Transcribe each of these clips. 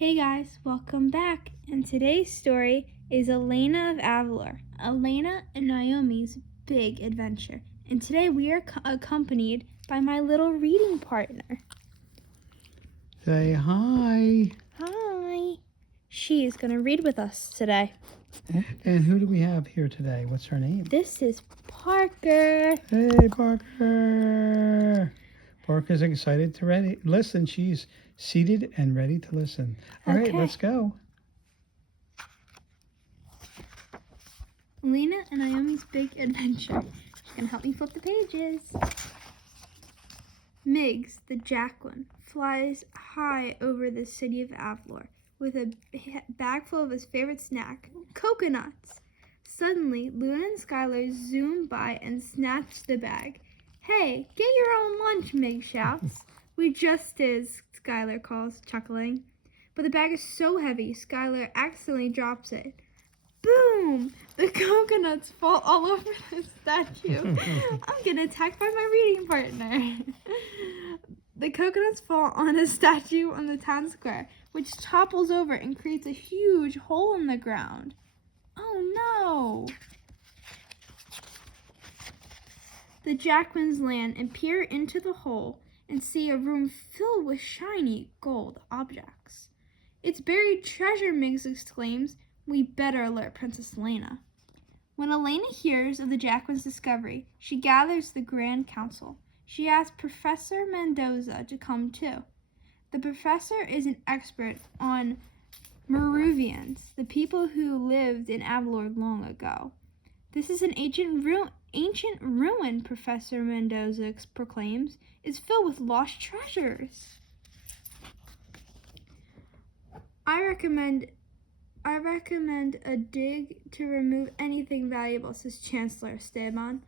Hey guys, welcome back. And today's story is Elena of Avalor, Elena and Naomi's big adventure. And today we are accompanied by my little reading partner. Say hi. Hi. She is going to read with us today. And who do we have here today? What's her name? This is Parker. Hey, Parker. Parker's excited to listen. She's seated and ready to listen. All right, let's go. Elena and Naomi's big adventure. She's going to help me flip the pages. Miggs, the Jacqueline, flies high over the city of Avalor with a bag full of his favorite snack, coconuts. Suddenly, Luna and Skylar zoom by and snatch the bag. Hey, get your own lunch, Miggs shouts. We just did, Skylar calls, chuckling. But the bag is so heavy, Skylar accidentally drops it. Boom! The coconuts fall all over the statue. I'm getting attacked by my reading partner. The coconuts fall on a statue on the town square, which topples over and creates a huge hole in the ground. Oh no! The Jacquelines land and peer into the hole and see a room filled with shiny gold objects. It's buried treasure, Miggs exclaims. We better alert Princess Elena. When Elena hears of the Jacqueline's discovery, she gathers the Grand Council. She asks Professor Mendoza to come too. The professor is an expert on Merovingians, the people who lived in Avalor long ago. This is an ancient ruin, Professor Mendoza proclaims. It's filled with lost treasures. I recommend a dig to remove anything valuable, says Chancellor Esteban.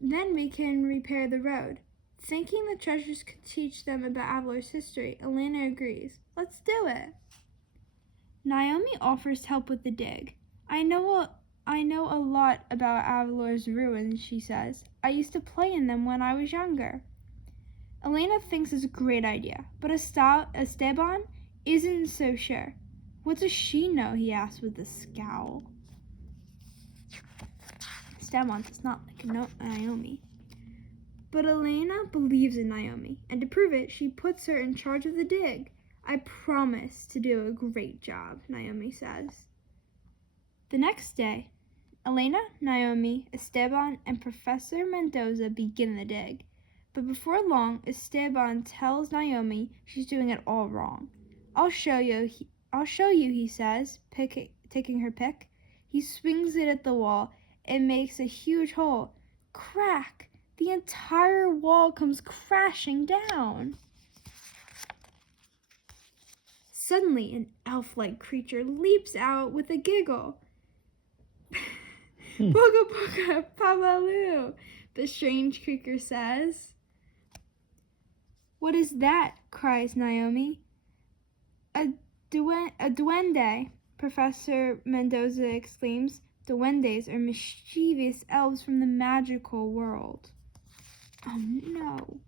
Then we can repair the road. Thinking the treasures could teach them about Avalor's history, Elena agrees. Let's do it. Naomi offers help with the dig. I know a lot about Avalor's ruins, she says. I used to play in them when I was younger. Elena thinks it's a great idea, but Esteban isn't so sure. What does she know? He asks with a scowl. Esteban does not like Naomi. But Elena believes in Naomi, and to prove it, she puts her in charge of the dig. I promise to do a great job, Naomi says. The next day, Elena, Naomi, Esteban, and Professor Mendoza begin the dig. But before long, Esteban tells Naomi she's doing it all wrong. I'll show you, he says, taking her pick. He swings it at the wall and makes a huge hole. Crack! The entire wall comes crashing down. Suddenly, an elf-like creature leaps out with a giggle. Poga poga, pabaloo, the strange creature says. What is that? Cries Naomi. A duende, Professor Mendoza exclaims. Duendes are mischievous elves from the magical world. Oh no.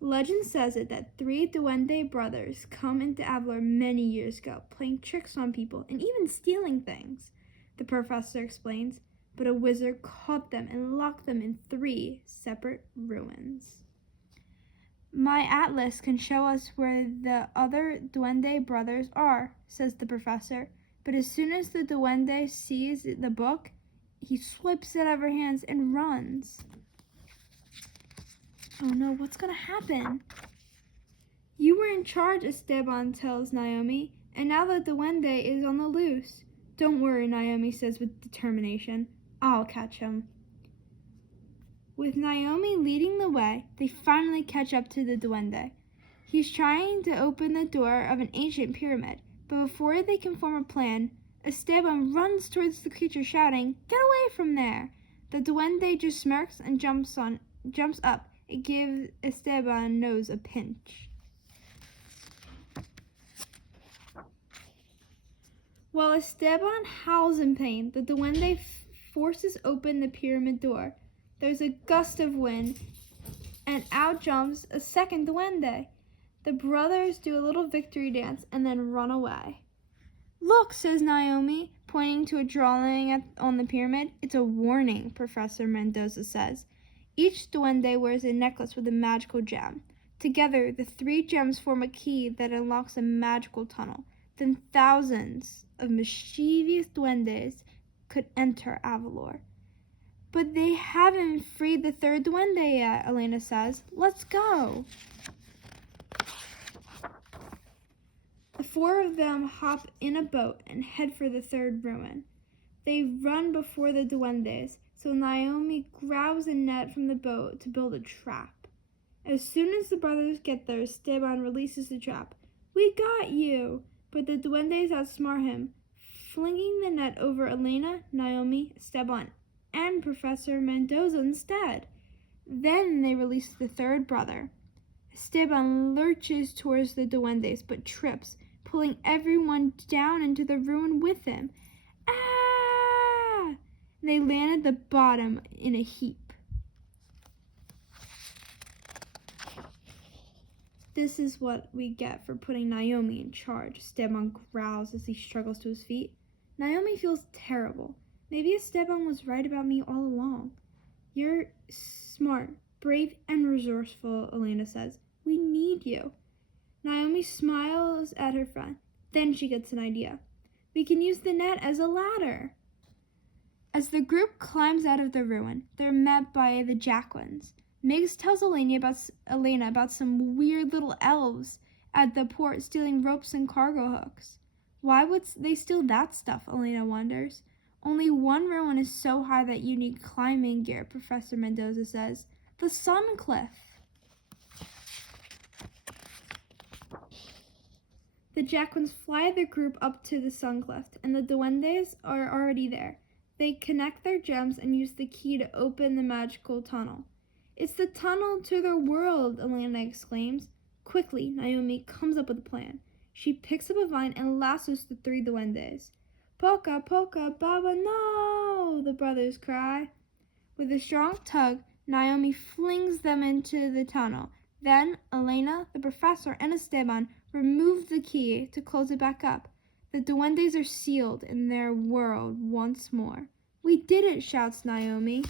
Legend says it that 3 duende brothers come into Avalor many years ago, playing tricks on people and even stealing things, the professor explains, but a wizard caught them and locked them in 3 separate ruins. My atlas can show us where the other duende brothers are, says the professor, but as soon as the duende sees the book, he slips it out of her hands and runs. Oh no, what's gonna happen? You were in charge, Esteban tells Naomi, and now the duende is on the loose. Don't worry, Naomi says with determination. I'll catch him. With Naomi leading the way, they finally catch up to the duende. He's trying to open the door of an ancient pyramid, but before they can form a plan, Esteban runs towards the creature shouting, "Get away from there!" The duende just smirks and jumps up. It gives Esteban's nose a pinch. While Esteban howls in pain, the duende forces open the pyramid door. There's a gust of wind, and out jumps a second duende. The brothers do a little victory dance and then run away. Look, says Naomi, pointing to a drawing on the pyramid. It's a warning, Professor Mendoza says. Each duende wears a necklace with a magical gem. Together, the 3 gems form a key that unlocks a magical tunnel. Then thousands of mischievous duendes could enter Avalor. But they haven't freed the 3rd duende yet, Elena says. Let's go. The 4 of them hop in a boat and head for the 3rd ruin. They run before the duendes, so Naomi grabs a net from the boat to build a trap. As soon as the brothers get there, Esteban releases the trap. We got you! But the duendes outsmart him, flinging the net over Elena, Naomi, Esteban, and Professor Mendoza instead. Then they release the 3rd brother. Esteban lurches towards the duendes, but trips, pulling everyone down into the ruin with him. Ah! And they land at the bottom in a heap. This is what we get for putting Naomi in charge, Esteban growls as he struggles to his feet. Naomi feels terrible. Maybe Esteban was right about me all along. You're smart, brave, and resourceful, Elena says. We need you. Naomi smiles at her friend. Then she gets an idea. We can use the net as a ladder. As the group climbs out of the ruin, they're met by the Jacquins. Miggs tells Elena about some weird little elves at the port stealing ropes and cargo hooks. Why would they steal that stuff, Elena wonders. Only one ruin is so high that you need climbing gear, Professor Mendoza says. The Sun Cliff. The Jacquins fly the group up to the Sun Cliff, and the duendes are already there. They connect their gems and use the key to open the magical tunnel. It's the tunnel to their world, Elena exclaims. Quickly, Naomi comes up with a plan. She picks up a vine and lassos the 3 duendes. Poca, poca, baba, no! The brothers cry. With a strong tug, Naomi flings them into the tunnel. Then, Elena, the professor, and Esteban remove the key to close it back up. The duendes are sealed in their world once more. We did it, shouts Naomi.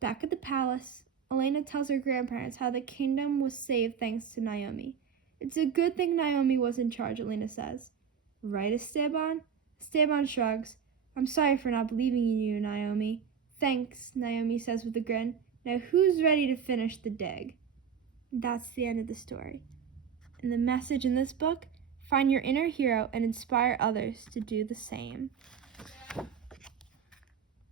Back at the palace, Elena tells her grandparents how the kingdom was saved thanks to Naomi. It's a good thing Naomi was in charge, Elena says. Right, Esteban? Esteban shrugs. I'm sorry for not believing in you, Naomi. Thanks, Naomi says with a grin. Now who's ready to finish the dig? That's the end of the story. And the message in this book, find your inner hero and inspire others to do the same.